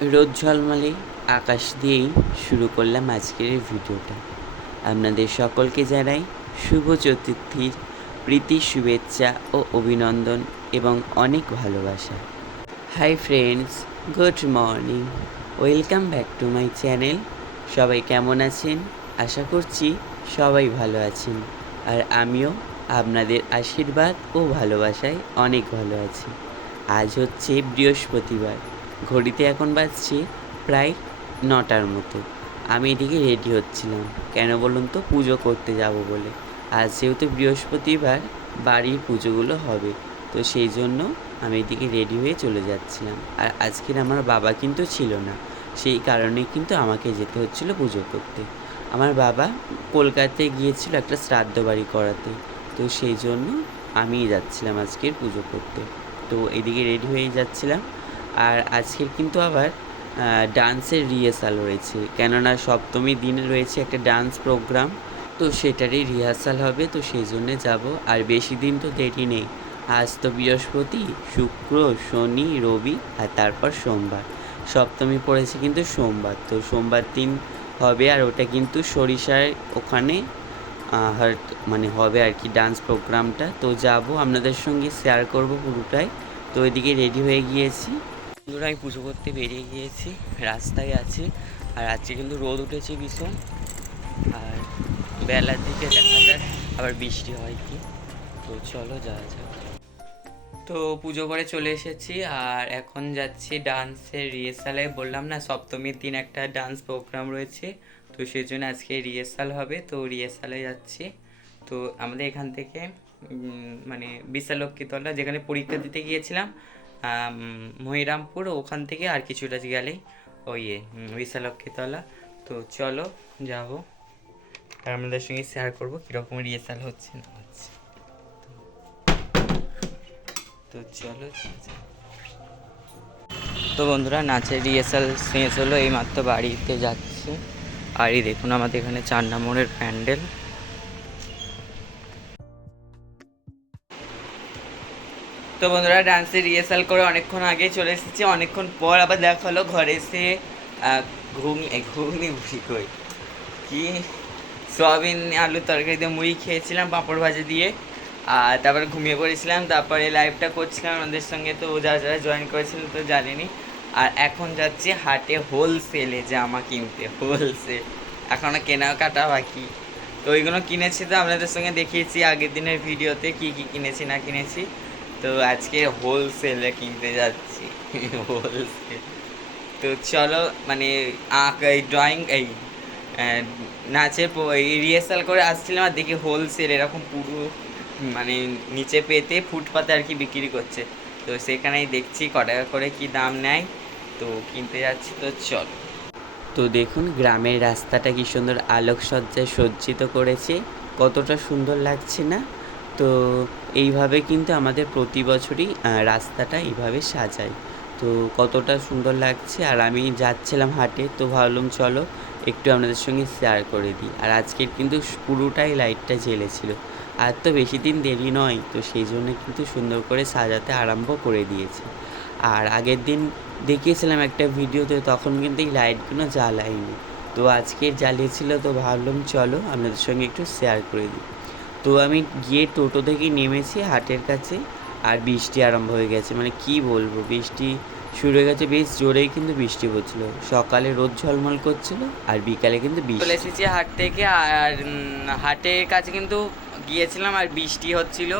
রোদ ঝলমলে আকাশ দিয়েই শুরু করলাম আজকের এই ভিডিওটা। আপনাদের সকলকে জানাই শুভ চতুর্থীর প্রীতি শুভেচ্ছা ও অভিনন্দন এবং অনেক ভালোবাসা। Hi friends, good morning, welcome back to my channel. সবাই কেমন আছেন? আশা করছি সবাই ভালো আছেন, আর আমিও আপনাদের আশীর্বাদ ও ভালোবাসায় অনেক ভালো আছি। আজ হচ্ছে বৃহস্পতিবার, ঘড়িতে এখন বাজছে প্রায় 9টার মতো। আমি এদিকে রেডি হচ্ছিলাম, কেন বলুন তো? পুজো করতে যাব বলে। আজ যেহেতু বৃহস্পতিবার, বাড়ির পুজোগুলো হবে, তো সেই জন্য আমি এদিকে রেডি হয়ে চলে যাচ্ছিলাম। আর আজকের আমার বাবা কিন্তু ছিল না, সেই কারণে কিন্তু আমাকে যেতে হচ্ছিল পুজো করতে। আমার বাবা কলকাতায় গিয়েছিল একটা শ্রাদ্ধ বাড়ি করাতে, তো সেই জন্য আমিই যাচ্ছিলাম আজকের পুজো করতে। তো এদিকে রেডি হয়ে যাচ্ছিলাম। আর আজকের কিন্তু আবার ডান্সের রিহার্সাল রয়েছে, কেননা সপ্তমীর দিনে রয়েছে একটা ডান্স প্রোগ্রাম, তো সেটারই রিহার্সাল হবে, তো সেই জন্যে যাব। আর বেশি দিন তো দেরি নেই, আজ তো বৃহস্পতি, শুক্র, শনি, রবি আর তারপর সোমবার। সপ্তমী পড়েছে কিন্তু সোমবার, তো সোমবার দিন হবে। আর ওটা কিন্তু সরিষার ওখানে মানে হবে আর কি ডান্স প্রোগ্রামটা। তো যাব, আপনাদের সঙ্গে শেয়ার করব পুরোটাই। তো এদিকে রেডি হয়ে গিয়েছি, বন্ধুরা আমি পুজো করতে বেরিয়ে গিয়েছি, রাস্তায় আছি। আর আজকে কিন্তু রোদ উঠেছে ভীষণ, আর বেলার দিকে দেখা যাক আবার বৃষ্টি হয় কি। তো চলো যাওয়া যাক। তো পুজো করে চলে এসেছি, আর এখন যাচ্ছি ডান্সের রিহার্সালে। বললাম না সপ্তমীর দিন একটা ডান্স প্রোগ্রাম রয়েছে, তো সেই জন্য আজকে রিহার্সাল হবে, তো রিহার্সালে যাচ্ছি। তো আমাদের এখান থেকে মানে বিশালক্ষীতলা, যেখানে পরীক্ষা দিতে গিয়েছিলাম মহিরামপুর, ওখান থেকে আর কিছুটা গেলেই ওই বিশালক্ষীতলা। তো চলো যাব, আর আমাদের সঙ্গে শেয়ার করবো কীরকম রিহার্সাল হচ্ছে না হচ্ছে। তো চলো। তো বন্ধুরা, নাচের রিহার্সাল শেষ হলো, এই মাত্র বাড়িতে যাচ্ছি। আর এই দেখুন আমাদের এখানে 4 নম্বরের প্যান্ডেল। তো বন্ধুরা, ডান্সের রিহার্সাল করে অনেকক্ষণ আগে চলে এসেছি, অনেকক্ষণ পর আবার দেখা হলো। ঘরে এসে ঘুগনি মুড়ি কই কি সয়াবিন আলুর তরকারি দিয়ে মুড়ি খেয়েছিলাম পাঁপড় ভাজি দিয়ে, আর তারপরে ঘুমিয়ে পড়েছিলাম। তারপরে লাইভটা করছিলাম ওদের সঙ্গে, তো যারা যারা জয়েন করেছিলেন তো জানেনি। আর এখন যাচ্ছি হাটে হোলসেলে জামা কিনতে, হোলসেল, এখনও কেনাকাটা বাকি। তো ওইগুলো কিনেছি, তো আপনাদের সঙ্গে দেখিয়েছি আগের দিনের ভিডিওতে কি কি কিনেছি না কিনেছি। তো আজকে হোলসেলে কিনতে যাচ্ছি, হোলসেল। তো চলো, মানে এই ড্রয়িং এই নাচের রিহার্সাল করে আসছিলাম, আর দেখি হোলসেল এরকম পুরো মানে নিচে পেতে ফুটপাতে আর কি বিক্রি করছে। তো সেখানেই দেখছি ক টাকা করে কি দাম নেয়, তো কিনতে যাচ্ছি। তো চল। তো দেখুন গ্রামের রাস্তাটা কি সুন্দর আলোকসজ্জায় সজ্জিত করেছে, কতটা সুন্দর লাগছে না? তো এইভাবে কিন্তু আমাদের প্রতি বছরই রাস্তাটা এইভাবে সাজায়, তো কতটা সুন্দর লাগছে। আর আমি যাচ্ছিলাম হাটে, তো ভাবলাম চলো একটু আপনাদের সঙ্গে শেয়ার করে দিই। আর আজকের কিন্তু পুরোটাই লাইটটা জ্বেলেছিল, আর তো বেশি দিন দেরি নয়, তো সেই জন্য কিন্তু সুন্দর করে সাজাতে আরম্ভ করে দিয়েছে। আর আগের দিন দেখিয়েছিলাম একটা ভিডিওতে, তখন কিন্তু এই লাইটগুলো জ্বালায়নি, তো আজকের জ্বালিয়েছিল, তো ভাবলাম চলো আপনাদের সঙ্গে একটু শেয়ার করে দিই। তো আমি গিয়ে টোটো থেকে নেমেছি হাটের কাছে, আর বৃষ্টি আরম্ভ হয়ে গেছে, মানে কি বলবো, বৃষ্টি শুরু হয়ে গেছে, বেশ জোরেই কিন্তু বৃষ্টি হচ্ছিল। সকালে রোদ ঝলমল করছিল, আর বিকালে কিন্তু বৃষ্টি। চলে এসেছি হাট থেকে, আর হাটের কাছে কিন্তু গিয়েছিলাম, আর বৃষ্টি হচ্ছিল,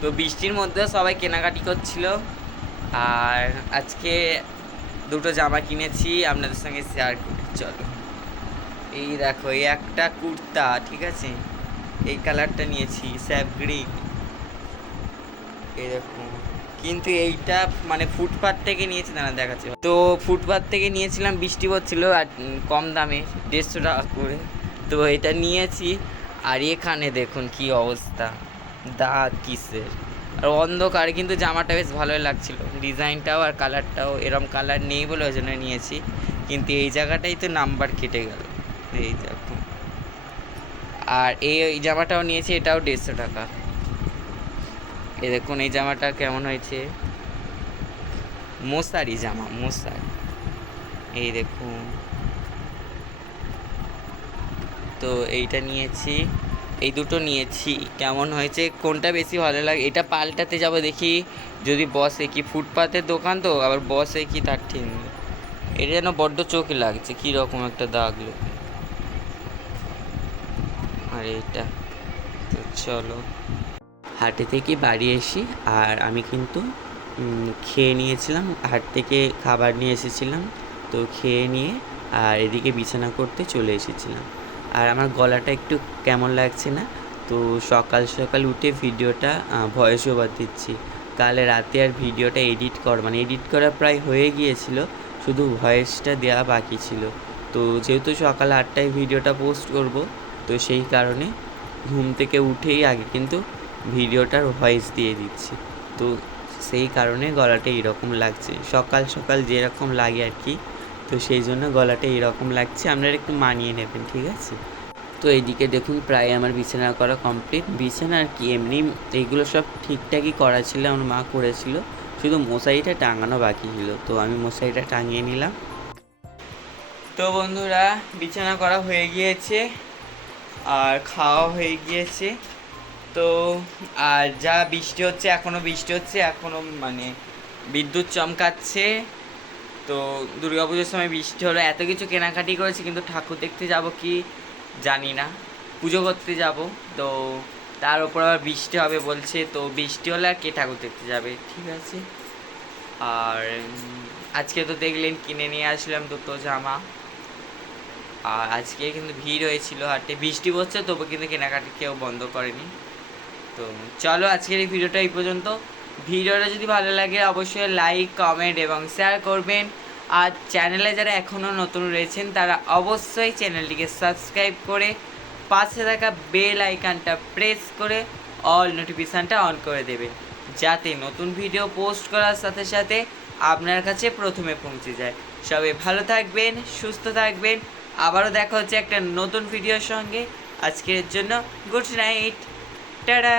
তো বৃষ্টির মধ্যেও সবাই কেনাকাটি করছিল। আর আজকে দুটো জামা কিনেছি, আপনাদের সঙ্গে শেয়ার করি চলো। এই দেখো, এই একটা কুর্তা, ঠিক আছে, এই কালারটা নিয়েছি স্যাপ গ্রিন, এই দেখো। কিন্তু এইটা মানে ফুটপাথ থেকে নিয়েছি, না দেখাচ্ছে। তো ফুটপাথ থেকে নিয়েছিলাম, বৃষ্টি পড়ছিল, আর কম দামে 150 টাকা করে, তো এটা নিয়েছি। আর এখানে দেখুন কি অবস্থা, দাগ কিসের, আর অন্ধকার, কিন্তু জামাটা বেশ ভালোই লাগছিল, ডিজাইনটাও আর কালারটাও, এরম কালার নেই বলে ওই জন্য নিয়েছি। কিন্তু এই জায়গাটাই তো নাম্বার কেটে গেল, এই দেখুন। আর এই জামাটাও নিয়েছি, এটাও 150 টাকা। এই দেখুন এই জামাটা কেমন হয়েছে, মশারি জামা, মশারি। এই দেখুন, তো এইটা নিয়েছি, এই দুটো নিয়েছি। কেমন হয়েছে, কোনটা বেশি ভালো লাগে, এটা পাল্টাতে যাবো দেখি যদি বসে কি। ফুটপাতের দোকান তো, আবার বসে কি তার ঠিক নেই। এটা যেন বড্ড চোখে লাগছে, কীরকম একটা দাগ। আর এইটা তো চলো, হাটে থেকে বাড়ি এসি আর আমি কিন্তু খেয়ে নিয়েছিলাম, হাট থেকে খাবার নিয়ে এসেছিলাম, তো খেয়ে নিয়ে আর এদিকে বিছানা করতে চলে এসেছিলাম। আর আমার গলাটা একটু কেমন লাগছে না, তো সকাল সকাল উঠে ভিডিওটা ভয়েস ওভার দিচ্ছি। কাল রাতে আর ভিডিওটা এডিট করা প্রায় হয়ে গিয়েছিল, শুধু ভয়েসটা দেওয়া বাকি ছিল। তো যেহেতু সকাল 8টায় ভিডিওটা পোস্ট করব, তো সেই কারণে ঘুম থেকে উঠেই আগে কিন্তু ভিডিওটার ভয়েস দিয়ে দিচ্ছি। তো সেই কারণে গলাটা এরকম লাগছে, সকাল সকাল যেরকম লাগে আর কি, তো সেই জন্য গলাটা এরকম লাগছে, আপনারা একটু মানিয়ে নেবেন, ঠিক আছে। তো এইদিকে দেখুন প্রায় আমার বিছানা করা কমপ্লিট। বিছানা আর কি এমনি এইগুলো সব ঠিকঠাকই করা ছিল, আমার মা করেছিল, শুধু মশারিটা টাঙানো বাকি ছিল, তো আমি মশারিটা টাঙিয়ে নিলাম। তো বন্ধুরা, বিছানা করা হয়ে গিয়েছে আর খাওয়া হয়ে গিয়েছে। তো আর যা বৃষ্টি হচ্ছে, এখনও বৃষ্টি হচ্ছে, এখনও মানে বিদ্যুৎ চমকাচ্ছে। তো দুর্গাপুজোর সময় বৃষ্টি হলো, এত কিছু কেনাকাটি করেছি, কিন্তু ঠাকুর দেখতে যাব কি জানি না, পুজো করতে যাব। তো তার উপর আবার বৃষ্টি হবে বলছে, তো বৃষ্টি হলে আর কে ঠাকুর দেখতে যাবে, ঠিক আছে। আর আজকে তো দেখলেন কিনে নিয়ে আসলাম দুটো জামা। আর আজকে কিন্তু ভিড় হয়েছিল হাটে, বৃষ্টি পড়ছে তবু কিন্তু কেনাকাটি কেউ বন্ধ করেনি। তো চলো, আজকের এই ভিডিওটা এই পর্যন্ত। ভিডিওটা যদি ভালো লাগে অবশ্যই লাইক, কমেন্ট এবং শেয়ার করবেন। আর চ্যানেলে যারা এখনও নতুন রয়েছেন তারা অবশ্যই চ্যানেলটিকে সাবস্ক্রাইব করে পাশে থাকা বেল আইকনটা প্রেস করে অল নোটিফিকেশানটা অন করে দেবেন, যাতে নতুন ভিডিও পোস্ট করার সাথে সাথে আপনার কাছে প্রথমে পৌঁছে যায়। সবাই ভালো থাকবেন, সুস্থ থাকবেন, আবারও দেখা হচ্ছে একটা নতুন ভিডিওর সঙ্গে। আজকের জন্য গুড নাইট, টাটা।